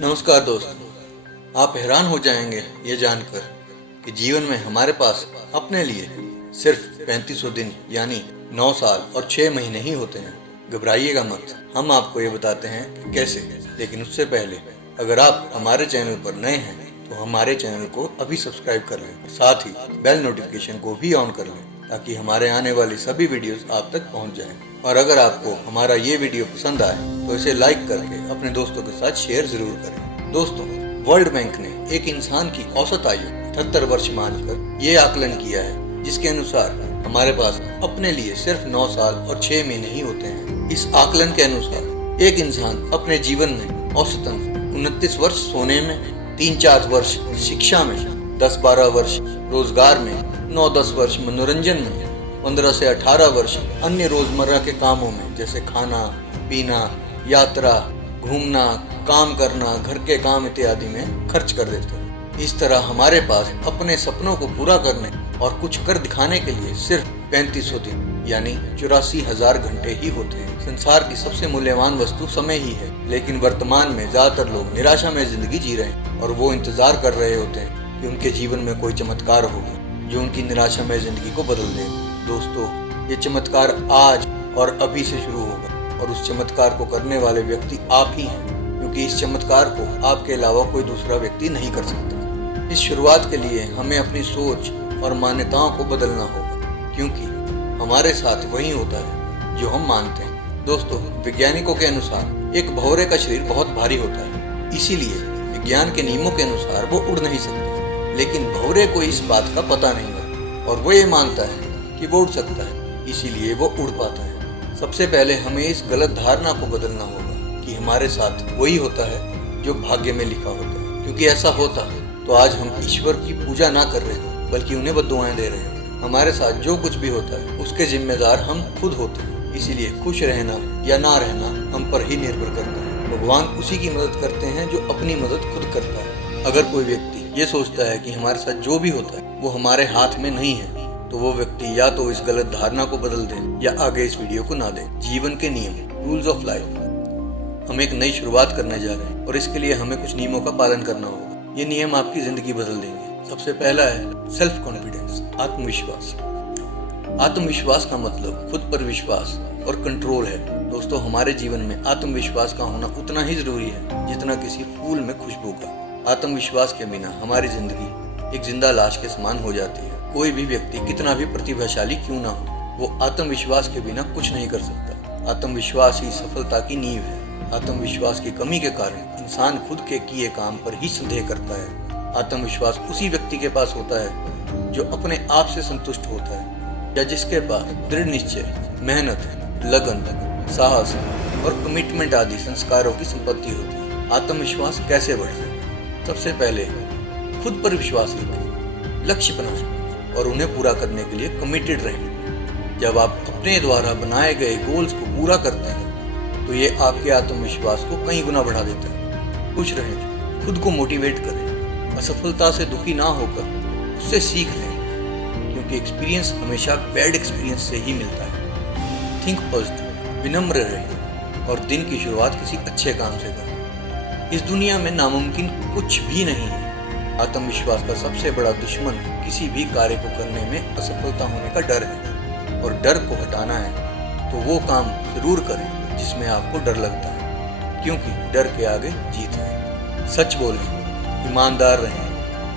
नमस्कार दोस्तों, आप हैरान हो जाएंगे ये जानकर कि जीवन में हमारे पास अपने लिए सिर्फ 3500 दिन यानी 9 साल और 6 महीने ही होते हैं। घबराइएगा मत, हम आपको ये बताते हैं कि कैसे। लेकिन उससे पहले अगर आप हमारे चैनल पर नए हैं तो हमारे चैनल को अभी सब्सक्राइब कर लें, साथ ही बेल नोटिफिकेशन को भी ऑन कर लें ताकि हमारे आने वाली सभी वीडियोस आप तक पहुंच जाएं। और अगर आपको हमारा ये वीडियो पसंद आए तो इसे लाइक करके अपने दोस्तों के साथ शेयर जरूर करें। दोस्तों, वर्ल्ड बैंक ने एक इंसान की औसत आयु 78 वर्ष मानकर ये आकलन किया है, जिसके अनुसार हमारे पास अपने लिए सिर्फ 9 साल और 6 महीने ही होते हैं। इस आकलन के अनुसार एक इंसान अपने जीवन में औसतन 29 वर्ष सोने में, 3-4 वर्ष शिक्षा में, 10-12 वर्ष रोजगार में, 9-10 वर्ष मनोरंजन में, 15 से 18 वर्ष अन्य रोजमर्रा के कामों में जैसे खाना पीना, यात्रा, घूमना, काम करना, घर के काम इत्यादि में खर्च कर देते हैं। इस तरह हमारे पास अपने सपनों को पूरा करने और कुछ कर दिखाने के लिए सिर्फ 3500 दिन यानी 84,000 घंटे ही होते हैं। संसार की सबसे मूल्यवान वस्तु समय ही है, लेकिन वर्तमान में ज्यादातर लोग निराशा में जिंदगी जी रहे हैं और वो इंतजार कर रहे होते हैं कि उनके जीवन में कोई चमत्कार होगा जो उनकी निराशा में जिंदगी को बदल दे। दोस्तों, ये चमत्कार आज और अभी से शुरू होगा और उस चमत्कार को करने वाले व्यक्ति आप ही हैं, क्योंकि इस चमत्कार को आपके अलावा कोई दूसरा व्यक्ति नहीं कर सकता। इस शुरुआत के लिए हमें अपनी सोच और मान्यताओं को बदलना होगा, क्योंकि हमारे साथ वही होता है जो हम मानते हैं। दोस्तों, वैज्ञानिकों के अनुसार एक भंवरे का शरीर बहुत भारी होता है, इसीलिए विज्ञान के नियमों के अनुसार वो उड़ नहीं सकते। लेकिन भंवरे को इस बात का पता नहीं है और वो ये मानता है कि वो उड़ सकता है, इसीलिए वो उड़ पाता है। सबसे पहले हमें इस गलत धारणा को बदलना होगा कि हमारे साथ वही होता है जो भाग्य में लिखा होता है, क्योंकि ऐसा होता तो आज हम ईश्वर की पूजा ना कर रहे हैं बल्कि उन्हें बद्दुआएं दे रहे हैं। हमारे साथ जो कुछ भी होता है उसके जिम्मेदार हम खुद होते हैं, इसीलिए खुश रहना या ना रहना हम पर ही निर्भर करता है। भगवान उसी की मदद करते हैं जो अपनी मदद खुद करता है। अगर कोई व्यक्ति ये सोचता है कि हमारे साथ जो भी होता है वो हमारे हाथ में नहीं है, तो वो व्यक्ति या तो इस गलत धारणा को बदल दे या आगे इस वीडियो को ना दे। जीवन के नियम, रूल्स ऑफ लाइफ। हम एक नई शुरुआत करने जा रहे हैं और इसके लिए हमें कुछ नियमों का पालन करना होगा। ये नियम आपकी जिंदगी बदल देंगे। सबसे पहला है सेल्फ कॉन्फिडेंस, आत्मविश्वास। आत्मविश्वास का मतलब खुद पर विश्वास और कंट्रोल है। दोस्तों, हमारे जीवन में आत्मविश्वास का होना उतना ही जरूरी है जितना किसी फूल में खुशबू का। आत्मविश्वास के बिना हमारी जिंदगी एक जिंदा लाश के समान हो जाती है। कोई भी व्यक्ति कितना भी प्रतिभाशाली क्यों ना हो, वो आत्मविश्वास के बिना कुछ नहीं कर सकता। आत्मविश्वास ही सफलता की नींव है। आत्मविश्वास की कमी के कारण इंसान खुद के किए काम पर ही संदेह करता है। आत्मविश्वास उसी व्यक्ति के पास होता है जो अपने आप से संतुष्ट होता है या जिसके पास दृढ़ निश्चय, मेहनत, लगन, साहस और कमिटमेंट आदि संस्कारों की संपत्ति होती है। आत्मविश्वास कैसे बढ़े? सबसे पहले खुद पर विश्वास रखें, लक्ष्य बनाएं और उन्हें पूरा करने के लिए कमिटेड रहें। जब आप अपने द्वारा बनाए गए गोल्स को पूरा करते हैं तो ये आपके आत्मविश्वास को कई गुना बढ़ा देता है। खुश रहें, खुद को मोटिवेट करें, असफलता से दुखी ना होकर उससे सीख लें, क्योंकि एक्सपीरियंस हमेशा बैड एक्सपीरियंस से ही मिलता है। थिंक पॉजिटिव, विनम्र रहें और दिन की शुरुआत किसी अच्छे काम से करें। इस दुनिया में नामुमकिन कुछ भी नहीं है। आत्मविश्वास का सबसे बड़ा दुश्मन किसी भी कार्य को करने में असफलता होने का डर है, और डर को हटाना है तो वो काम जरूर करें जिसमें आपको डर लगता है, क्योंकि डर के आगे जीत है। सच बोलें, ईमानदार रहें,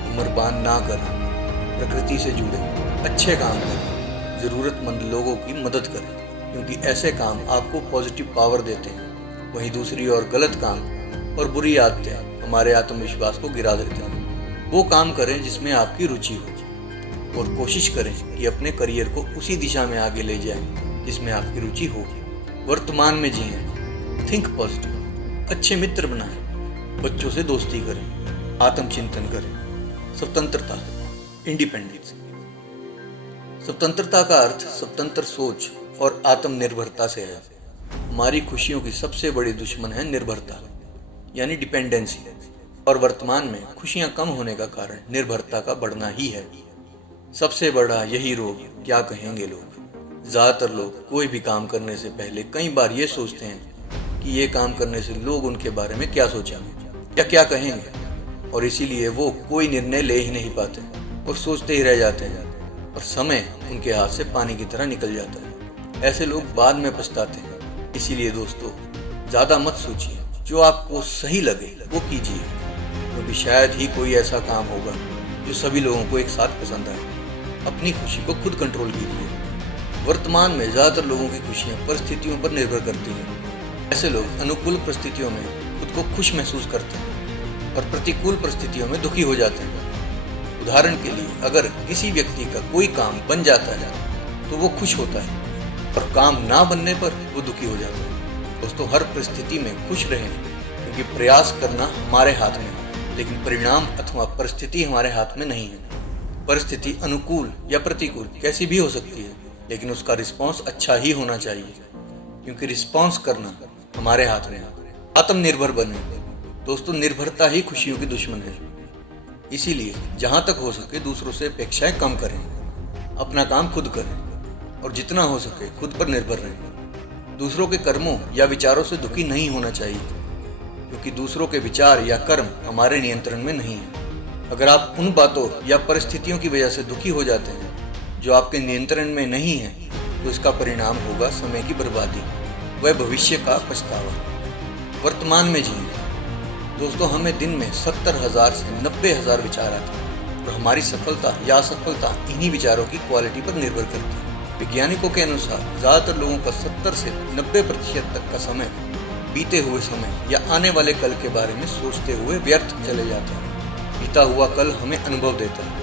धूम्रपान ना करें, प्रकृति से जुड़े अच्छे काम करें, जरूरतमंद लोगों की मदद करें, क्योंकि ऐसे काम आपको पॉजिटिव पावर देते हैं। वहीं दूसरी ओर गलत काम और बुरी आदतें हमारे आत्मविश्वास को गिरा देते हैं। वो काम करें जिसमें आपकी रुचि हो और कोशिश करें कि अपने करियर को उसी दिशा में आगे ले जाएं जिसमें आपकी रुचि होगी। वर्तमान में जिएं, थिंक पॉजिटिव, अच्छे मित्र बनाएं, बच्चों से दोस्ती करें, आत्मचिंतन करें। स्वतंत्रता, इंडिपेंडेंस। स्वतंत्रता का अर्थ स्वतंत्र सोच और आत्मनिर्भरता से है। हमारी खुशियों की सबसे बड़ी दुश्मन है निर्भरता यानी डिपेंडेंसी, और वर्तमान में खुशियां कम होने का कारण निर्भरता का बढ़ना ही है। सबसे बड़ा यही रोग क्या कहेंगे लोग। ज्यादातर लोग कोई भी काम करने से पहले कई बार ये सोचते हैं कि ये काम करने से लोग उनके बारे में क्या सोचेंगे। या क्या कहेंगे, और इसीलिए वो कोई निर्णय ले ही नहीं पाते और सोचते ही रह जाते हैं और समय उनके हाथ से पानी की तरह निकल जाता है। ऐसे लोग बाद में पछताते हैं। इसीलिए दोस्तों, ज़्यादा मत सोचिए, जो आपको सही लगे वो कीजिए, क्योंकि शायद ही कोई ऐसा काम होगा जो सभी लोगों को एक साथ पसंद आए। अपनी खुशी को खुद कंट्रोल कीजिए। वर्तमान में ज़्यादातर लोगों की खुशियाँ परिस्थितियों पर निर्भर करती हैं। ऐसे लोग अनुकूल परिस्थितियों में खुद को खुश महसूस करते हैं और प्रतिकूल परिस्थितियों में दुखी हो जाते हैं। उदाहरण के लिए, अगर किसी व्यक्ति का कोई काम बन जाता है तो वो खुश होता है और काम ना बनने पर वो दुखी हो जाता है। दोस्तों, हर परिस्थिति में खुश रहें, क्योंकि प्रयास करना हमारे हाथ में है, लेकिन परिणाम अथवा परिस्थिति हमारे हाथ में नहीं है। परिस्थिति अनुकूल या प्रतिकूल कैसी भी हो सकती है, लेकिन उसका रिस्पॉन्स अच्छा ही होना चाहिए, क्योंकि रिस्पॉन्स करना हमारे हाथ में है। आत्मनिर्भर बने। दोस्तों, निर्भरता ही खुशियों की दुश्मन है। इसीलिए जहाँ तक हो सके दूसरों से अपेक्षाएं कम करें, अपना काम खुद करें और जितना हो सके खुद पर निर्भर रहें। दूसरों के कर्मों या विचारों से दुखी नहीं होना चाहिए, क्योंकि दूसरों के विचार या कर्म हमारे नियंत्रण में नहीं है। अगर आप उन बातों या परिस्थितियों की वजह से दुखी हो जाते हैं जो आपके नियंत्रण में नहीं है, तो इसका परिणाम होगा समय की बर्बादी व भविष्य का पछतावा। वर्तमान में जिए। दोस्तों, हमें दिन में 70,000 से 90,000 विचार आते हैं और हमारी सफलता या असफलता इन्हीं विचारों की क्वालिटी पर निर्भर करती है। वैज्ञानिकों के अनुसार ज़्यादातर लोगों का 70 से 90% तक का समय बीते हुए समय या आने वाले कल के बारे में सोचते हुए व्यर्थ चले जाता है। बीता हुआ कल हमें अनुभव देता है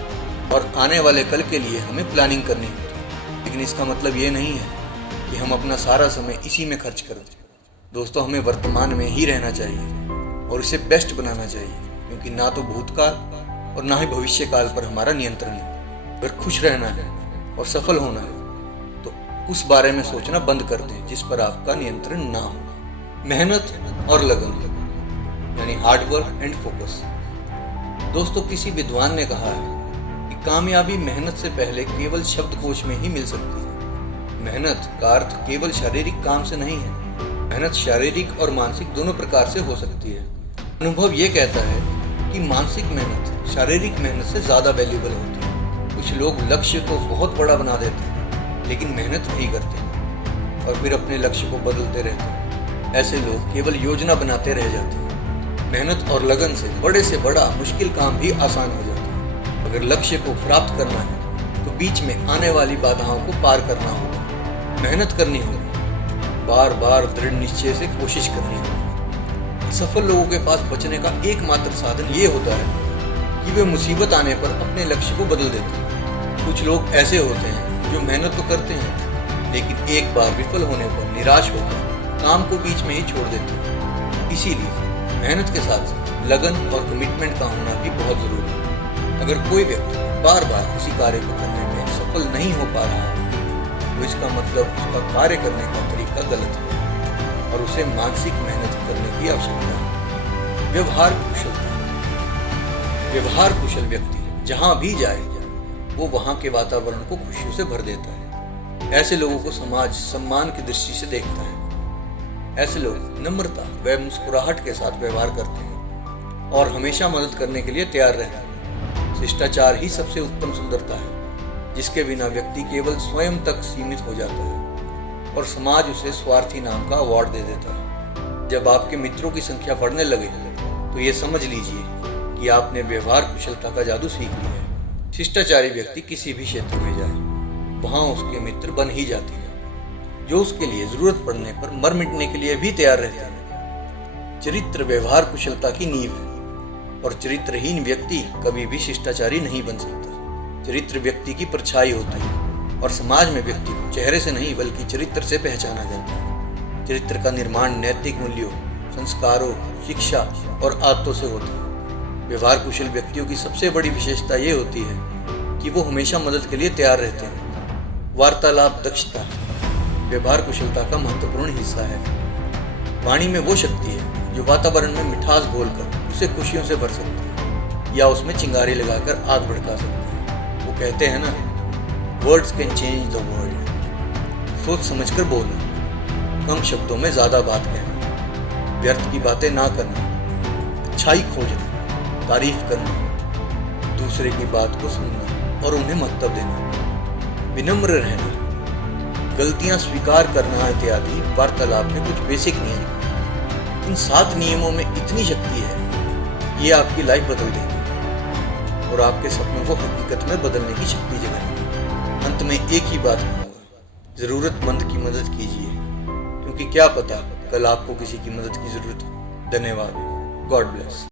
और आने वाले कल के लिए हमें प्लानिंग करनी होती है, लेकिन इसका मतलब ये नहीं है कि हम अपना सारा समय इसी में खर्च कर दें। दोस्तों, हमें वर्तमान में ही रहना चाहिए और इसे बेस्ट बनाना चाहिए, क्योंकि ना तो भूतकाल और ना ही भविष्य काल पर हमारा नियंत्रण है। अगर खुश रहना है और सफल होना है तो उस बारे में सोचना बंद कर दें जिस पर आपका नियंत्रण ना हो। मेहनत और लगन, यानी हार्ड वर्क एंड फोकस। दोस्तों, किसी विद्वान ने कहा है कि कामयाबी मेहनत से पहले केवल शब्दकोश में ही मिल सकती है। मेहनत का अर्थ केवल शारीरिक काम से नहीं है। मेहनत शारीरिक और मानसिक दोनों प्रकार से हो सकती है। अनुभव ये कहता है कि मानसिक मेहनत शारीरिक मेहनत से ज़्यादा वैल्यूबल होती है। कुछ लोग लक्ष्य को बहुत बड़ा बना देते हैं, लेकिन मेहनत नहीं करते और फिर अपने लक्ष्य को बदलते रहते हैं। ऐसे लोग केवल योजना बनाते रह जाते हैं। मेहनत और लगन से बड़ा मुश्किल काम भी आसान हो जाता है। अगर लक्ष्य को प्राप्त करना है तो बीच में आने वाली बाधाओं को पार करना होगा, मेहनत करनी होगी, बार बार दृढ़ निश्चय से कोशिश करनी होगी। सफल लोगों के पास बचने का एकमात्र साधन ये होता है कि वे मुसीबत आने पर अपने लक्ष्य को बदल देते हैं। कुछ लोग ऐसे होते हैं जो मेहनत तो करते हैं, लेकिन एक बार विफल होने पर निराश होकर काम को बीच में ही छोड़ देते हैं। इसीलिए मेहनत के साथ साथ लगन और कमिटमेंट का होना भी बहुत ज़रूरी है। अगर कोई व्यक्ति बार बार किसी कार्य को करने में सफल नहीं हो पा रहा है, तो इसका मतलब उसका कार्य करने का तरीका गलत है और उसे मानसिक मेहनत करने की आवश्यकता है। व्यवहार कुशलता। व्यवहार कुशल व्यक्ति जहाँ भी जाए वो वहाँ के वातावरण को खुशियों से भर देता है। ऐसे लोगों को समाज सम्मान की दृष्टि से देखता है। ऐसे लोग नम्रता व मुस्कुराहट के साथ व्यवहार करते हैं और हमेशा मदद करने के लिए तैयार रहते हैं। शिष्टाचार ही सबसे उत्तम सुंदरता है, जिसके बिना व्यक्ति केवल स्वयं तक सीमित हो जाता है और समाज उसे स्वार्थी नाम का अवार्ड दे देता है। जब आपके मित्रों की संख्या बढ़ने लगे तो ये समझ लीजिए कि आपने व्यवहार कुशलता का जादू सीख लिया है। शिष्टाचारी व्यक्ति किसी भी क्षेत्र में जाए, वहाँ उसके मित्र बन ही जाते हैं, जो उसके लिए जरूरत पड़ने पर मर मिटने के लिए भी तैयार रहते हैं। चरित्र व्यवहार कुशलता की नींव है और चरित्रहीन व्यक्ति कभी भी शिष्टाचारी नहीं बन सकता। चरित्र व्यक्ति की परछाई होती है और समाज में व्यक्ति को चेहरे से नहीं बल्कि चरित्र से पहचाना जाता है। चरित्र का निर्माण नैतिक मूल्यों, संस्कारों, शिक्षा और आदतों से होता है। व्यवहार कुशल व्यक्तियों की सबसे बड़ी विशेषता ये होती है कि वो हमेशा मदद के लिए तैयार रहते हैं। वार्तालाप दक्षता व्यवहार कुशलता का महत्वपूर्ण हिस्सा है। वाणी में वो शक्ति है जो वातावरण में मिठास घोलकर उसे खुशियों से भर सकती है या उसमें चिंगारी लगाकर आग भड़का सकती है। वो कहते हैं ना, words can change the world. सोच समझकर बोलना, कम शब्दों में ज़्यादा बात कहना, व्यर्थ की बातें ना करना, अच्छाई खोजना, तारीफ करना, दूसरे की बात को सुनना और उन्हें महत्व देना, विनम्र रहना, गलतियां स्वीकार करना इत्यादि वार्तालाप में कुछ बेसिक नियम। इन 7 नियमों में इतनी शक्ति है, ये आपकी लाइफ बदल देगी और आपके सपनों को हकीकत में बदलने की शक्ति जगाएगी। अंत में एक ही बात कहूँगा, ज़रूरतमंद की मदद कीजिए, क्योंकि क्या पता कल आपको किसी की मदद की ज़रूरत हो। धन्यवाद। God bless.